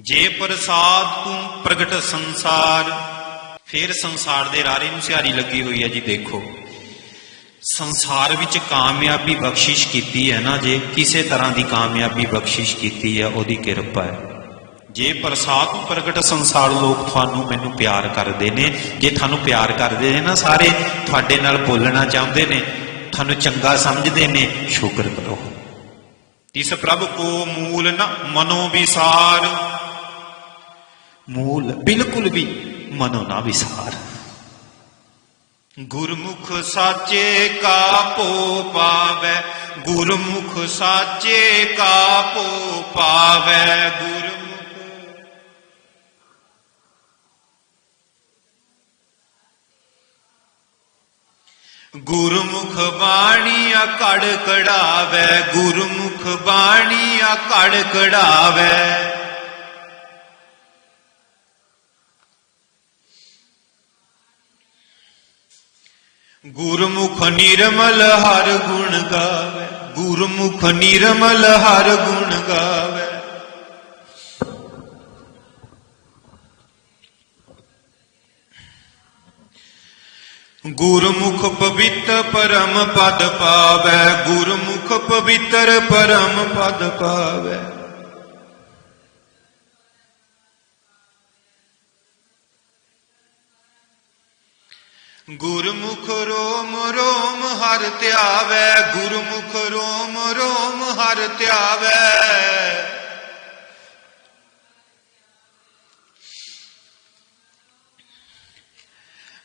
ਜੇ ਪ੍ਰਸਾਦ ਤੂੰ ਪ੍ਰਗਟ ਸੰਸਾਰ, ਫਿਰ ਸੰਸਾਰ ਦੇ ਰਾਰੇ ਨੂੰ ਸਿਹਾਰੀ ਲੱਗੀ ਹੋਈ ਹੈ ਜੀ ਦੇਖੋ। ਸੰਸਾਰ ਵਿੱਚ ਕਾਮਯਾਬੀ ਬਖਸ਼ਿਸ਼ ਕੀਤੀ ਹੈ ਨਾ ਜੇ, ਕਿਸੇ ਤਰ੍ਹਾਂ ਦੀ ਕਾਮਯਾਬੀ ਬਖਸ਼ਿਸ਼ ਕੀਤੀ ਹੈ, ਉਹਦੀ ਕਿਰਪਾ ਹੈ। ਜੇ ਪ੍ਰਸਾਦ ਨੂੰ ਪ੍ਰਗਟ ਸੰਸਾਰ, ਲੋਕ ਤੁਹਾਨੂੰ ਮੈਨੂੰ ਪਿਆਰ ਕਰਦੇ ਨੇ, ਜੇ ਤੁਹਾਨੂੰ ਪਿਆਰ ਕਰਦੇ ਨੇ ਨਾ ਸਾਰੇ, ਤੁਹਾਡੇ ਨਾਲ ਬੋਲਣਾ ਚਾਹੁੰਦੇ ਨੇ, ਤੁਹਾਨੂੰ ਚੰਗਾ ਸਮਝਦੇ ਨੇ, ਸ਼ੁਕਰ ਕਰੋ। ਇਸ ਪ੍ਰਭ ਕੋ ਮੂਲ ਨ ਮਨੋ ਵਿਸਾਰ ਮੂਲ, ਬਿਲਕੁਲ ਵੀ ਮਨੋ ਨਾ ਵਿਸਾਰ। ਗੁਰਮੁਖ ਸਾਚੇ ਕਾ ਪੋ ਪਾਵੈ, ਗੁਰਮੁਖ ਸਾਚੇ ਕਾ ਪੋ ਪਾਵੈ, ਗੁਰਮੁਖ। ਗੁਰਮੁਖ ਬਾਣੀ ਅਕੜ ਕੜਾਵੈ ਗੁਰਮੁਖ ਬਾਣੀ ਅਕੜ ਕੜਾਵੈ ਗੁਰਮੁਖ ਨਿਰਮਲ ਹਰ ਗੁਣ ਗਾਵੇ, ਗੁਰਮੁਖ ਨਿਰਮਲ ਹਰ ਗੁਣ ਗਾਵੇ। ਗੁਰਮੁਖ ਪਵਿੱਤ ਪਰਮ ਪਦ ਪਾਵੇ, ਗੁਰਮੁਖ ਪਵਿੱਤਰ ਪਰਮ ਪਦ ਪਾਵੇ। ਗੁਰਮੁਖ ਰੋਮ ਰੋਮ ਹਰ ਧਿਆਵੈ, ਗੁਰਮੁਖ ਰੋਮ ਰੋਮ ਹਰ ਧਿਆਵੈ।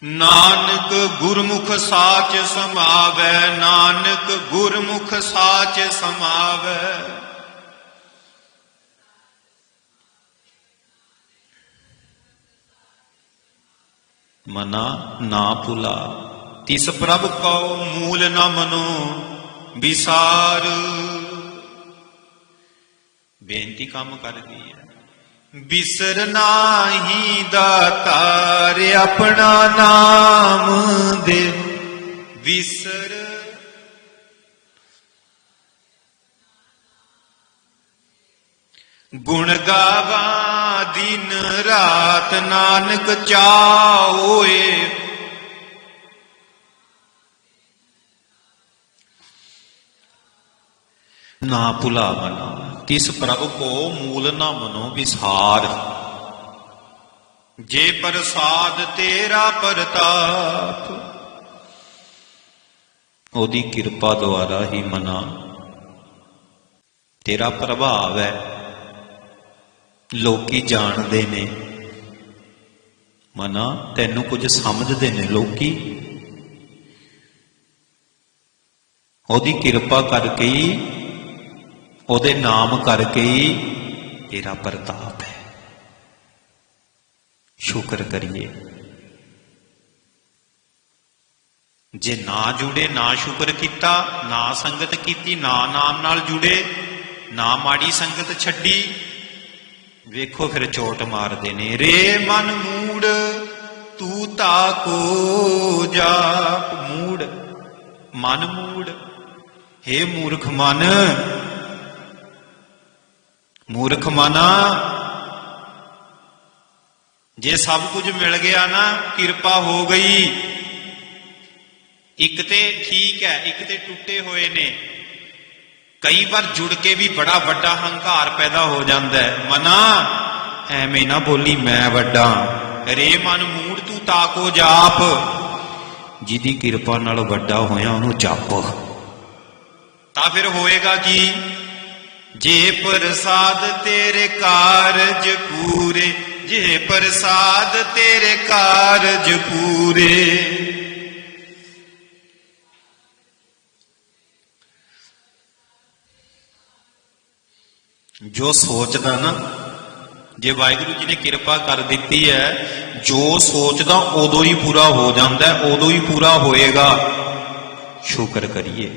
ਨਾਨਕ ਗੁਰਮੁਖ ਸਾਚ ਸਮਾਵੈ, ਨਾਨਕ ਗੁਰਮੁਖ ਸਾਚ ਸਮਾਵੈ। ਮਨਾ ਨਾ ਭੁਲਾ। ਤਿਸ ਪ੍ਰਭ ਕਉ ਮੂਲ ਨ ਮਨੋ, ਵਿਸਾਰ। ਬੇਨਤੀ ਕੰਮ ਕਰਦੀ ਹੈ। ਬਿਸਰ ਨਾਹੀ ਦਾਤਾਰ ਆਪਣਾ ਨਾਮ ਦੇ। ਵਿਸਰ ਗੁਣ ਗਾਵਾ ਦਿਨ ਰਾਤ ਨਾਨਕ ਚਾਓਏ। ਨਾ ਭੁਲਾ ਮਨਾ ਤਿਸ ਪ੍ਰਭ ਕੋ ਮੂਲ ਨਾ ਮਨੋ ਵਿਸਾਰ। ਜੇ ਪ੍ਰਸਾਦ ਤੇਰਾ ਪ੍ਰਤਾਪ ਉਹਦੀ ਕਿਰਪਾ ਦੁਆਰਾ ਹੀ ਮਨਾ। ਤੇਰਾ ਪ੍ਰਭਾਵ ਹੈ। ਲੋਕੀ ਜਾਣਦੇ ਨੇ। ਮਨਾ, ਤੈਨੂੰ ਕੁਝ ਸਮਝਦੇ ਨੇ ਲੋਕੀ। ਉਹਦੀ ਕਿਰਪਾ ਕਰਕੇ ਹੀ ਉਹਦੇ ਨਾਮ ਕਰਕੇ ਹੀ ਤੇਰਾ ਪ੍ਰਤਾਪ ਹੈ। ਸ਼ੁਕਰ ਕਰੀਏ। ਜੇ ਨਾ ਜੁੜੇ, ਨਾ ਸ਼ੁਕਰ ਕੀਤਾ, ਨਾ ਸੰਗਤ ਕੀਤੀ, ਨਾ ਨਾਮ ਨਾਲ ਜੁੜੇ, ਨਾ ਮਾੜੀ ਸੰਗਤ ਛੱਡੀ ਵੇਖੋ ਫਿਰ ਚੋਟ ਮਾਰਦੇ ਨੇ ਰੇ ਮਨ ਮੂੜ, ਤੂੰ ਤਾ ਕੋ ਜਾਪ ਮੂੜ। ਮਨ ਮੂੜ, ਹੇ ਮੂਰਖ ਮਨ। ਮੂਰਖ ਮਨਾ, ਜੇ ਸਭ ਕੁਝ ਮਿਲ ਗਿਆ ਨਾ, ਕਿਰਪਾ ਹੋ ਗਈ। ਇੱਕ ਤੇ ਠੀਕ ਹੈ, ਇੱਕ ਤੇ ਟੁੱਟੇ ਹੋਏ ਨੇ। ਕਈ ਵਾਰ ਜੁੜ ਕੇ ਵੀ ਬੜਾ ਵੱਡਾ ਹੰਕਾਰ ਪੈਦਾ ਹੋ ਜਾਂਦਾ ਹੈ। ਮਨਾ, ਐਵੇਂ ਨਾ ਬੋਲੀ, ਮੈਂ ਵੱਡਾ। ਰੇ ਮਨ ਮੂੜ, ਤੂੰ ਤਾਕੋ ਜਾਪ। ਜਿਹਦੀ ਕਿਰਪਾ ਨਾਲ ਵੱਡਾ ਹੋਇਆ, ਉਹਨੂੰ ਜਾਪ ਤਾਂ ਫਿਰ ਹੋਏਗਾ ਕੀ? ਜੇ ਪ੍ਰਸਾਦ ਤੇਰੇ ਕਾਰਜ ਪੂਰੇ, ਜੇ ਪ੍ਰਸਾਦ ਤੇਰੇ ਕਾਰਜ ਪੂਰੇ। ਜੋ ਸੋਚਦਾ ਨਾ, ਜੇ ਵਾਹਿਗੁਰੂ ਜੀ ਨੇ ਕਿਰਪਾ ਕਰ ਦਿੱਤੀ ਹੈ, ਜੋ ਸੋਚਦਾ ਉਦੋਂ ਹੀ ਪੂਰਾ ਹੋ ਜਾਂਦਾ ਉਦੋਂ ਹੀ ਪੂਰਾ ਹੋਏਗਾ। ਸ਼ੁਕਰ ਕਰੀਏ।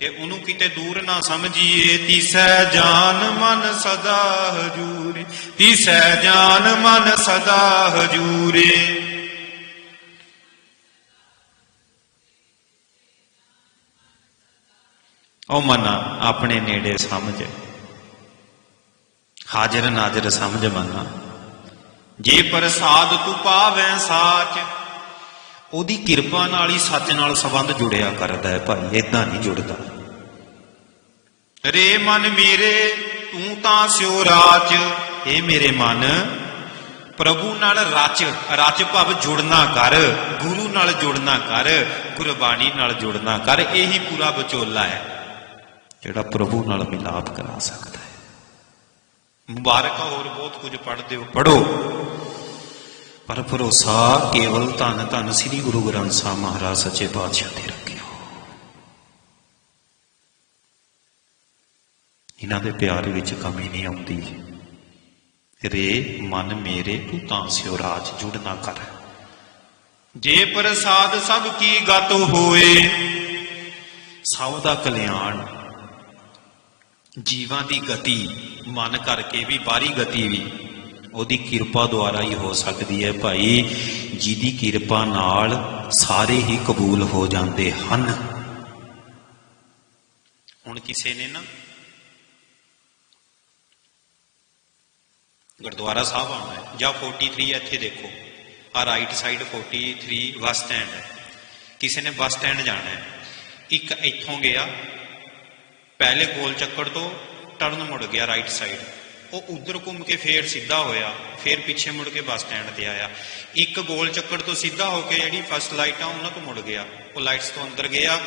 ਤੇ ਉਹਨੂੰ ਕਿਤੇ ਦੂਰ ਨਾ ਸਮਝੀਏ, ਤੀਸੈ ਜਾਨ ਮਨ ਸਦਾ ਹਜੂਰੇ, ਤੀਸੈ ਜਾਨ ਮਨ ਸਦਾ ਹਜੂਰੇ। ਉਹ ਮਨਾ ਆਪਣੇ ਨੇੜੇ ਸਮਝ। ਹਾਜ਼ਰ ਨਾਜ਼ਰ ਸਮਝ ਮੰਨਾ। ਜੇ ਪ੍ਰਸਾਦ ਤੂੰ ਪਾਵੈ ਸਾਚ, ਉਹਦੀ ਕਿਰਪਾ ਨਾਲ ਹੀ ਸੱਚ ਨਾਲ ਸੰਬੰਧ ਜੁੜਿਆ ਕਰਦਾ ਹੈ ਭਾਈ ਇਦਾਂ ਨਹੀਂ ਜੁੜਦਾ। ਰੇ ਮਨ ਮੇਰੇ, ਤੂੰ ਤਾਂ ਸਿਓ ਰਾਚ ਇਹ ਮੇਰੇ ਮਨ, ਪ੍ਰਭੂ ਨਾਲ ਰਚ ਰਚ ਭਵ ਜੁੜਨਾ ਕਰ, ਗੁਰੂ ਨਾਲ ਜੁੜਨਾ ਕਰ, ਗੁਰਬਾਣੀ ਨਾਲ ਜੁੜਨਾ ਕਰ, ਇਹੀ ਪੂਰਾ ਵਿਚੋਲਾ ਹੈ, ਜਿਹੜਾ ਪ੍ਰਭੂ ਨਾਲ ਮਿਲਾਪ ਕਰਾ ਸਕਦਾ ਹੈ। ਮੁਬਾਰਕ ਹੋਰ ਬਹੁਤ ਕੁਝ ਪੜ੍ਹਦੇ ਹੋ। ਪੜੋ ਪਰ ਭਰੋਸਾ ਕੇਵਲ ਧੰਨ ਧੰਨ ਸ੍ਰੀ ਗੁਰੂ ਗ੍ਰੰਥ ਸਾਹਿਬ ਮਹਾਰਾਜ ਸੱਚੇ ਪਾਤਸ਼ਾਹ ਤੇ ਰੱਖਿਓ। ਇਹਨਾਂ ਦੇ ਪਿਆਰ ਵਿੱਚ ਕਮੀ ਨਹੀਂ ਆਉਂਦੀ। ਰੇ ਮਨ ਮੇਰੇ, ਤੂੰ ਤਾਂ ਸਿਓ ਰਾਜ, ਜੁੜ ਨਾ ਕਰ। ਜੇ ਪ੍ਰਸਾਦ ਸਭ ਕੀ ਗਤ ਹੋਏ, ਸਭ ਦਾ ਕਲਿਆਣ ਜੀਵਾਂ ਦੀ ਗਤੀ ਮਨ ਕਰਕੇ ਵੀ, ਬਾਹਰੀ ਗਤੀ ਵੀ, ਉਹਦੀ ਕਿਰਪਾ ਦੁਆਰਾ ਹੀ ਹੋ ਸਕਦੀ ਹੈ ਭਾਈ। ਜਿਹਦੀ ਕਿਰਪਾ ਨਾਲ ਸਾਰੇ ਹੀ ਕਬੂਲ ਹੋ ਜਾਂਦੇ ਹਨ। ਹੁਣ ਕਿਸੇ ਨੇ ਨਾ ਗੁਰਦੁਆਰਾ ਸਾਹਿਬ ਆਉਣਾ ਹੈ, ਜਾਂ 43 ਇੱਥੇ ਦੇਖੋ। ਆ ਰਾਈਟ ਸਾਈਡ 43 ਬੱਸ ਸਟੈਂਡ ਹੈ। ਕਿਸੇ ਨੇ ਬੱਸ ਸਟੈਂਡ ਜਾਣਾ ਹੈ। ਇੱਕ ਇੱਥੋਂ ਗਿਆ ਪਹਿਲੇ ਗੋਲ ਚੱਕਰ ਤੋਂ ਟਰਨ ਮੁੜ ਗਿਆ ਰਾਈਟ ਸਾਈਡ ਉਹ ਉਧਰ ਘੁੰਮ ਕੇ ਫੇਰ ਸਿੱਧਾ ਹੋਇਆ ਫੇਰ ਪਿੱਛੇ ਮੁੜ ਕੇ ਬੱਸ ਸਟੈਂਡ ਤੇ ਆਇਆ ਇੱਕ ਗੋਲ ਚੱਕਰ ਤੋਂ ਸਿੱਧਾ ਹੋ ਕੇ ਜਿਹੜੀ ਫਸਟ ਲਾਈਟ ਆ, ਉਹਨਾਂ ਤੋਂ ਮੁੜ ਗਿਆ। ਉਹ ਲਾਈਟਸ ਤੋਂ ਅੰਦਰ ਗਿਆ,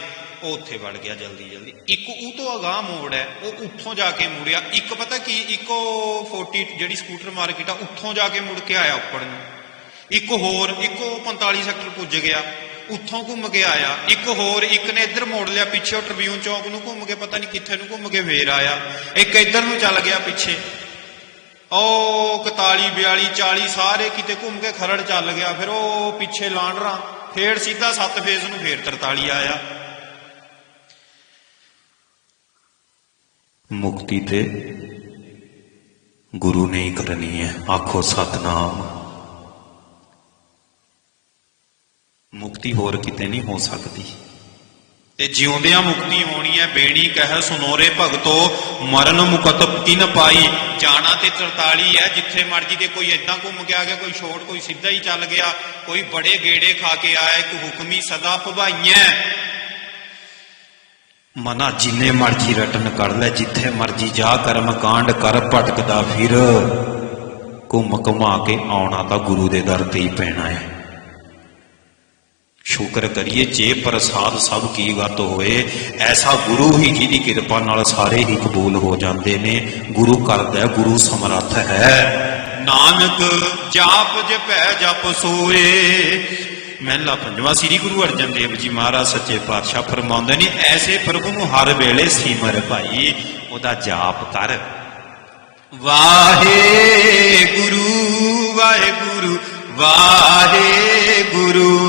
ਉਹ ਉੱਥੇ ਵੜ ਗਿਆ ਜਲਦੀ ਜਲਦੀ। ਇੱਕ ਉਹ ਤੋਂ ਅਗਾਹ ਮੋੜ ਹੈ, ਉਹ ਉੱਥੋਂ ਜਾ ਕੇ ਮੁੜਿਆ। ਇੱਕ ਪਤਾ ਕੀ, ਇੱਕੋ ਉਹ 40 ਜਿਹੜੀ ਸਕੂਟਰ ਮਾਰਕੀਟ ਆ, ਉੱਥੋਂ ਜਾ ਕੇ ਮੁੜ ਕੇ ਆਇਆ ਉੱਪਰ ਨੂੰ। ਇੱਕ ਹੋਰ, ਇੱਕੋ ਉਹ 45 ਸੈਕਟਰ ਪੁੱਜ ਗਿਆ। ਉੱਥੋਂ ਘੁੰਮ ਕੇ ਆਇਆ। ਇੱਕ ਹੋਰ, ਇੱਕ ਨੇ ਇੱਧਰ ਮੋੜ ਲਿਆ ਪਿੱਛੇ ਟ੍ਰਿਬਿਊਨ ਚੌਕ ਨੂੰ ਘੁੰਮ ਕੇ, ਪਤਾ ਨਹੀਂ ਕਿੱਥੇ ਨੂੰ ਘੁੰਮ ਕੇ ਫੇਰ ਆਇਆ। ਇੱਕ ਇੱਧਰ ਨੂੰ ਚੱਲ ਗਿਆ ਪਿੱਛੇ। ਉਹ 41 42 40 ਸਾਰੇ ਕਿਤੇ ਘੁੰਮ ਕੇ ਖਰੜ ਚੱਲ ਗਿਆ। ਫਿਰ ਉਹ ਪਿੱਛੇ ਲਾਂਡਰਾ, ਫੇਰ ਸਿੱਧਾ 7 ਫੇਸ ਨੂੰ ਫੇਰ 43 ਆਇਆ। ਮੁਕਤੀ ਤੇ ਗੁਰੂ ਨੇ ਹੀ ਕਰਨੀ ਹੈ। ਆਖੋ ਸਤਨਾਮ। ਮੁਕਤੀ ਹੋਰ ਕਿਤੇ ਨਹੀਂ ਹੋ ਸਕਦੀ। ਤੇ ਜਿਉਂਦਿਆਂ ਮੁਕਤੀ ਹੋਣੀ ਹੈ ਬੇਣੀ ਕਹਿ ਸੁਨੋਰੇ ਭਗਤੋ, ਮਰਨ ਮੁਕਤ ਕਿਨ ਪਾਈ। ਜਾਣਾ ਤੇ 43 ਹੈ, ਜਿੱਥੇ ਮਰਜ਼ੀ ਤੇ ਕੋਈ ਏਦਾਂ ਘੁੰਮ ਕੇ ਆ ਗਿਆ, ਕੋਈ ਛੋੜ ਕੋਈ ਸਿੱਧਾ ਹੀ ਚੱਲ ਗਿਆ, ਕੋਈ ਬੜੇ ਗੇੜੇ ਖਾ ਕੇ ਆਇਆ, ਇੱਕ ਹੁਕਮੀ ਸਦਾ ਭਵਾਈਆਂ ਮਨਾ ਜਿੰਨੇ ਮਰਜ਼ੀ ਰਟਨ ਕਰ ਲੈ, ਜਿੱਥੇ ਮਰਜ਼ੀ ਜਾ ਕਰਮ ਕਾਂਡ ਕਰ, ਭਟਕਦਾ ਫਿਰ। ਘੁੰਮ ਘੁਮਾ ਕੇ ਆਉਣਾ ਤਾਂ ਗੁਰੂ ਦੇ ਦਰ ਤੇ ਹੀ ਪੈਣਾ ਹੈ। ਸ਼ੁਕਰ ਕਰੀਏ, ਜੇ ਪ੍ਰਸਾਦ ਸਭ ਕੀ ਗਤ ਹੋਏ, ਐਸਾ ਗੁਰੂ ਹੀ ਜਿਹਦੀ ਕਿਰਪਾ ਨਾਲ ਸਾਰੇ ਹੀ ਕਬੂਲ ਹੋ ਜਾਂਦੇ ਨੇ। ਗੁਰੂ ਕਰਦਾ ਗੁਰੂ ਸਮਰੱਥ ਹੈ। ਨਾਨਕ, ਜਾਪ ਜਪੈ ਜਪ ਸੋਏ। ਮਹਿਲਾ ਪੰਜਵਾਂ ਸ੍ਰੀ ਗੁਰੂ ਅਰਜਨ ਦੇਵ ਜੀ ਮਹਾਰਾਜ ਸੱਚੇ ਪਾਤਸ਼ਾਹ ਫਰਮਾਉਂਦੇ ਨੇ, ਐਸੇ ਪ੍ਰਭੂ ਨੂੰ ਹਰ ਵੇਲੇ ਸਿਮਰ ਭਾਈ ਉਹਦਾ ਜਾਪ ਕਰ। ਵਾਹਿਗੁਰੂ ਵਾਹਿਗੁਰੂ ਵਾਹਿਗੁਰੂ।